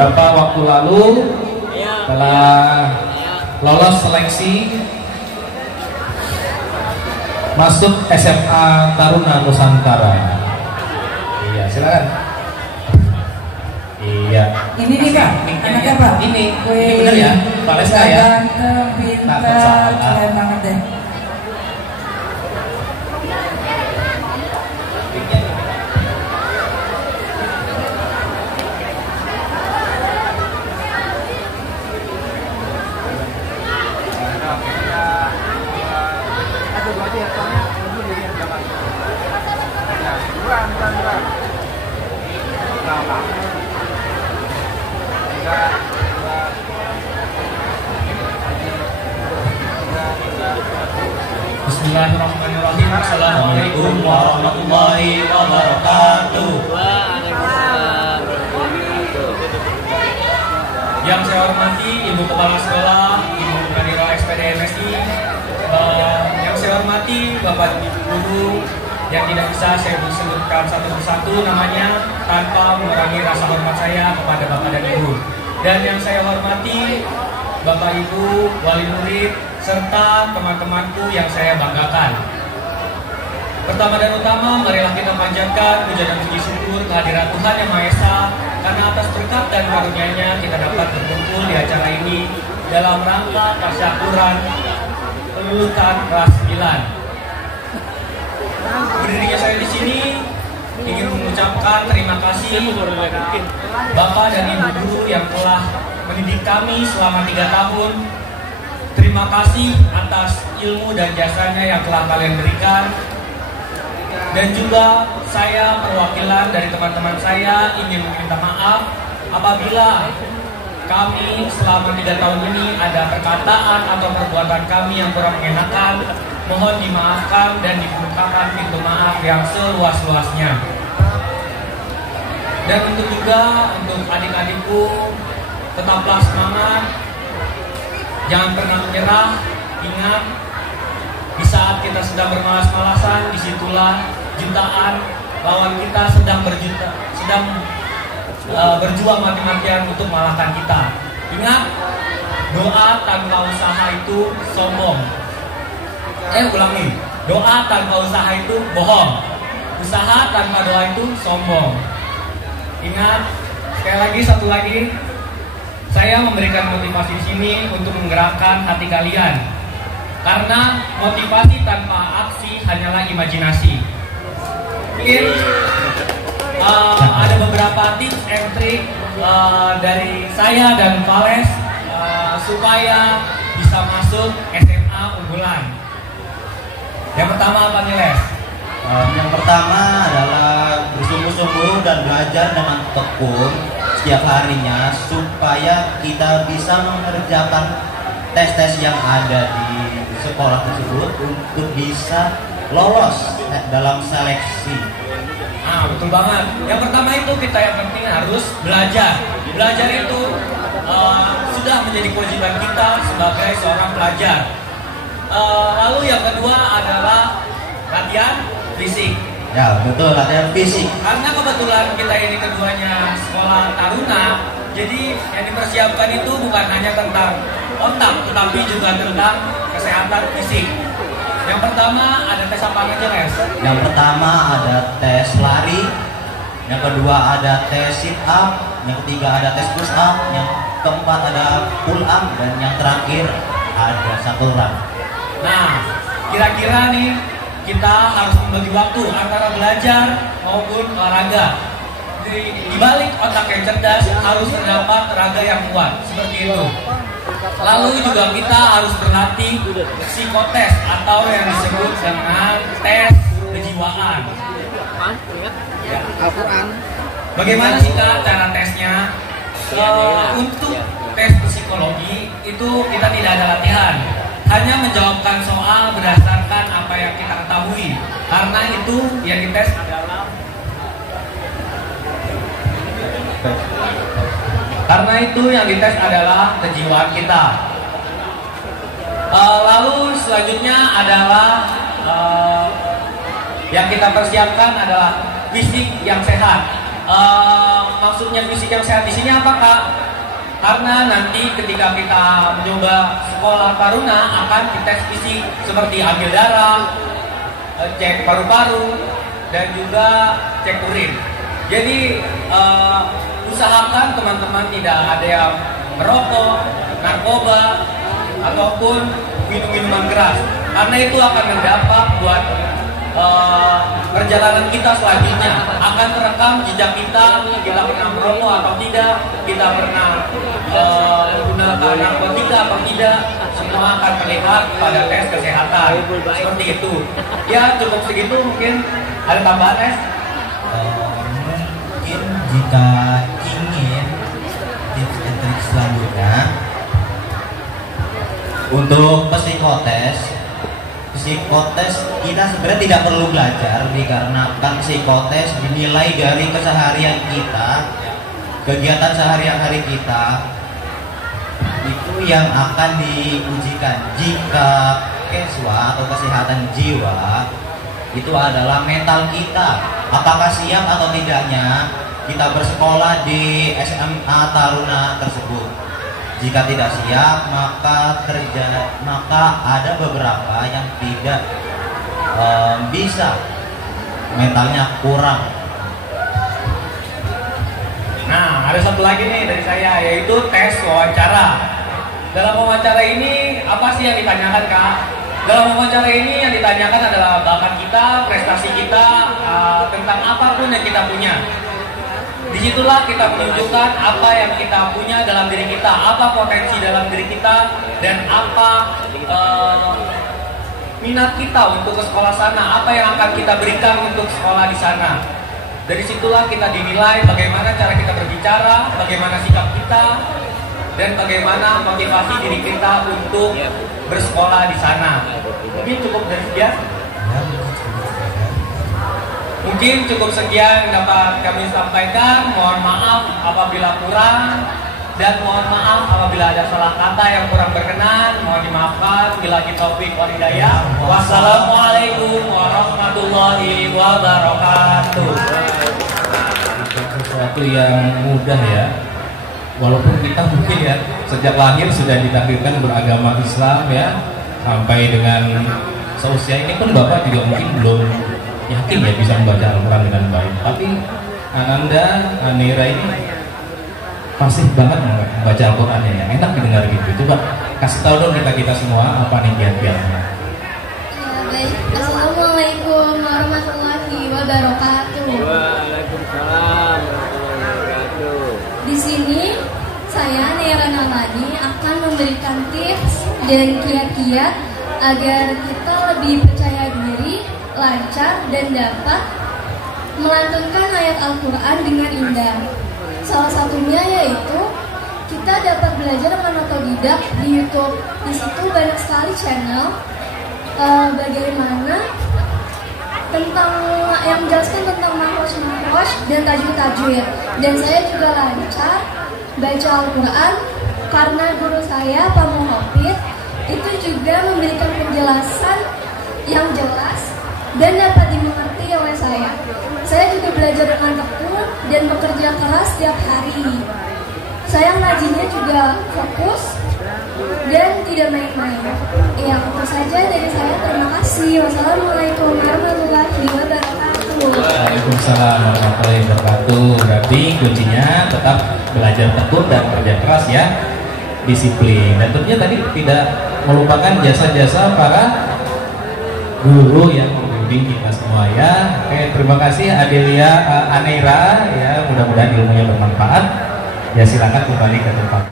beberapa waktu lalu telah lolos seleksi masuk SMA Taruna Nusantara. Iya, silakan. Iya. Ini nih Kak, anaknya Pak. Ini benar ya, Pak Leska ya. Pintar, keren banget deh. Bismillahirrahmanirrahim. Assalamualaikum warahmatullahi wabarakatuh. Yang saya hormati Ibu Kepala Sekolah, Ibu Kadiro SPD MSI, yang saya hormati Bapak Ibu Guru yang tidak bisa saya sebutkan satu persatu namanya tanpa mengurangi rasa hormat saya kepada Bapak dan Ibu. Dan yang saya hormati Bapak Ibu, wali murid, serta teman-temanku yang saya banggakan. Pertama dan utama, marilah kita panjatkan puja dan puji syukur kehadirat Tuhan Yang Maha Esa, karena atas berkat dan karunia-Nya kita dapat berkumpul di acara ini dalam rangka tasyakuran lulusan kelas 9. Berdirinya saya di sini ingin mengucapkan terima kasih Bapak dan Ibu guru yang telah mendidik kami selama 3 tahun. Terima kasih atas ilmu dan jasanya yang telah kalian berikan. Dan juga saya perwakilan dari teman-teman saya ingin meminta maaf apabila kami selama 3 tahun ini ada perkataan atau perbuatan kami yang kurang mengenakan. Mohon dimaafkan dan dibukakan pintu maaf yang seluas-luasnya. Dan untuk adik-adikku, tetaplah semangat, jangan pernah menyerah. Ingat, di saat kita sedang bermalas-malasan, disitulah jutaan lawan kita sedang berjuang mati-matian untuk mengalahkan kita. Ingat, doa tanpa usaha itu sombong. Ulangi, doa tanpa usaha itu bohong. Usaha tanpa doa itu sombong. Ingat, sekali lagi, satu lagi, saya memberikan motivasi di sini untuk menggerakkan hati kalian. Karena motivasi tanpa aksi hanyalah imajinasi. Mungkin ada beberapa tips and trick dari saya dan Vales supaya bisa masuk SMA unggulan. Yang pertama apa nih, Les? Yang pertama adalah bersungguh-sungguh dan belajar dengan tekun setiap harinya supaya kita bisa mengerjakan tes-tes yang ada di sekolah tersebut untuk bisa lolos dalam seleksi. Betul banget. Yang pertama itu kita yang penting harus belajar. Belajar itu sudah menjadi kewajiban kita sebagai seorang pelajar. Lalu yang kedua adalah latihan fisik. Ya, betul, latihan fisik. Karena kebetulan kita ini keduanya sekolah taruna, jadi yang dipersiapkan itu bukan hanya tentang otak, tetapi juga tentang kesehatan fisik. Yang pertama ada tes apa aja, Les? Yang pertama ada tes lari, yang kedua ada tes sit up, yang ketiga ada tes push up, yang keempat ada pull up, dan yang terakhir ada satu run. Nah, kira-kira nih kita harus membagi waktu antara belajar maupun olahraga. Di balik otak yang cerdas harus terdapat raga yang kuat, seperti itu. Lalu juga kita harus berlatih psikotes atau yang disebut dengan tes kejiwaan. Ya. Bagaimana sih Kak cara tesnya? Untuk tes psikologi itu kita tidak ada latihan, hanya menjawabkan soal berdasarkan apa yang kita ketahui. Karena itu yang dites adalah kejiwaan kita. Lalu selanjutnya adalah yang kita persiapkan adalah fisik yang sehat. Maksudnya fisik yang sehat di sini apa, Kak? Karena nanti ketika kita mencoba sekolah taruna akan dites fisik seperti ambil darah, cek paru-paru, dan juga cek urin. Jadi usahakan teman-teman tidak ada yang merokok, narkoba, ataupun minum-minuman keras. Karena itu akan berdampak buat perjalanan kita selanjutnya. Akan terekam jejak kita pernah merokok atau tidak, kita pernah menggunakan narkotika atau tidak, semua akan terlihat pada tes kesehatan. Seperti itu. Ya cukup segitu, mungkin ada tambahan tes? Mungkin jika ingin tips dan trik selanjutnya untuk psikotes kita sebenarnya tidak perlu belajar dikarenakan psikotes dinilai dari keseharian kita, kegiatan sehari-hari kita itu yang akan diujikan. Jika keswa atau kesehatan jiwa itu adalah mental kita, apakah siap atau tidaknya kita bersekolah di SMA Taruna tersebut. Jika tidak siap, maka ada beberapa yang tidak bisa, mentalnya kurang. Nah, ada satu lagi nih dari saya, yaitu tes wawancara. Dalam wawancara ini apa sih yang ditanyakan, Kak? Dalam wawancara ini yang ditanyakan adalah bakat kita, prestasi kita, tentang apapun yang kita punya. Disitulah kita menunjukkan apa yang kita punya dalam diri kita, apa potensi dalam diri kita, dan apa minat kita untuk ke sekolah sana, apa yang akan kita berikan untuk sekolah di sana. Dari situlah kita dinilai bagaimana cara kita berbicara, bagaimana sikap kita, dan bagaimana motivasi diri kita untuk bersekolah di sana. Mungkin cukup dari sekian. Mungkin cukup sekian yang dapat kami sampaikan. Mohon maaf apabila kurang, dan mohon maaf apabila ada salah kata yang kurang berkenan. Mohon dimaafkan. Billahi taufik wal hidayah. Wassalamualaikum warahmatullahi wabarakatuh. Sesuatu yang mudah ya. Walaupun kita mungkin ya sejak lahir sudah ditakdirkan beragama Islam ya, sampai dengan seusia ini pun Bapak juga mungkin belum yakin ya bisa membaca Al-Quran dengan baik. Tapi Ananda, Anira ini fasih banget membaca Al-Qurannya ya. Enak didengar gitu. Coba kasih tahu dong kita semua apa nih kiat-kiatnya. Baik. Assalamualaikum warahmatullahi wabarakatuh. Waalaikumsalam warahmatullahi wabarakatuh. Di sini saya Nera Namani akan memberikan tips dan kiat-kiat agar kita lebih percaya diri, lancar, dan dapat melantunkan ayat Al-Quran dengan indah. Salah satunya yaitu kita dapat belajar dengan otodidak di YouTube. Di situ banyak sekali channel bagaimana tentang yang menjelaskan tentang mahrosh dan tajwid. Dan saya juga lancar baca Al-Quran karena guru saya Pak Muhafid itu juga memberikan penjelasan yang jelas dan dapat dimengerti oleh saya. Saya juga belajar dengan tekun dan bekerja keras setiap hari. Saya ngajinya juga fokus dan tidak main-main. Ya, itu saja dari saya. Terima kasih. Wassalamualaikum warahmatullahi wabarakatuh. Waalaikumsalam warahmatullahi wabarakatuh. Berarti kuncinya tetap belajar tekun dan kerja keras ya, disiplin. Dan tentunya tadi tidak melupakan jasa-jasa para guru yang membimbing kita semua ya. Oke, terima kasih Adelia, Aneira ya. Mudah-mudahan ilmunya bermanfaat. Ya silakan kembali ke tempat.